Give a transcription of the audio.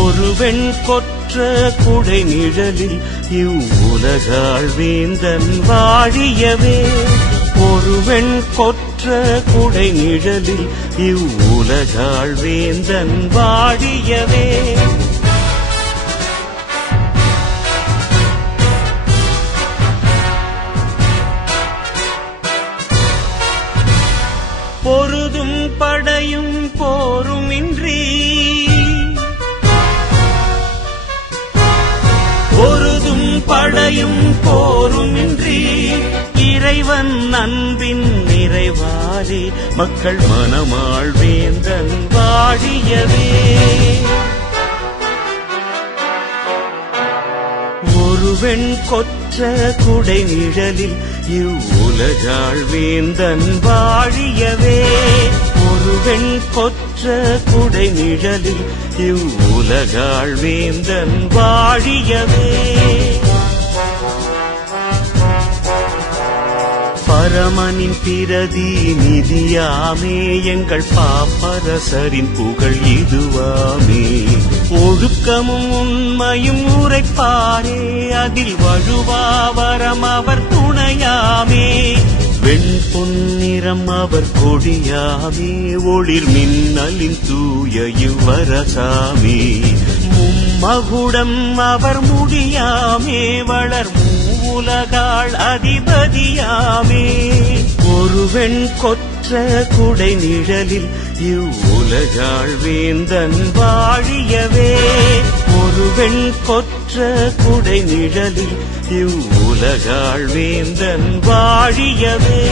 ஒரு வெண் கொற்ற குடை நிழலில் இவ்வுலகாள் வேந்தன் வாழியவே. ஒரு வெண் கொற்ற குடை நிழலில் இவ்வுலகாள் வேந்தன் வாழியவே. பொருதும் படையும் போருமின்றி பொருதும் படையும் போருமின்றி இறைவன் அன்பின் நிறைவாரே மக்கள் மனமாள் வேந்தன் வாழியவே. ஒரு வெண் கொற்ற குடை நிழலில் இவ்வுலகாள் வேந்தன் வாழியவே. ஒரு வெண் கொற்ற குடை நிழலில் இவ்வுலகாள் வேந்தன் வாழியவே. பரமனின் பிரதி நிதியாமே எங்கள் பாப்பரசரின் புகழ் இதுவாமே. ஒழுக்கமும் உண்மையும் உரைப்பாரே அதில் வழுவாவரம் அவர் துணையாமே. வெண் பொன்னிறம் அவர் கொடியாமே ஒளிர் மின்னலின் தூய இவ்வரசாமே. மும்மகுடம் அவர் முடியாமே வளர் உலகாள் அதிபதியாமே. ஒரு வெண் கொற்ற குடை நிழலில் இவ்வுலகாள் வேந்தன் வாழியவே. ஒரு வெண் கொற்ற குடை நிழலில் இவ்வுலகாள் வேந்தன் வாழியவே.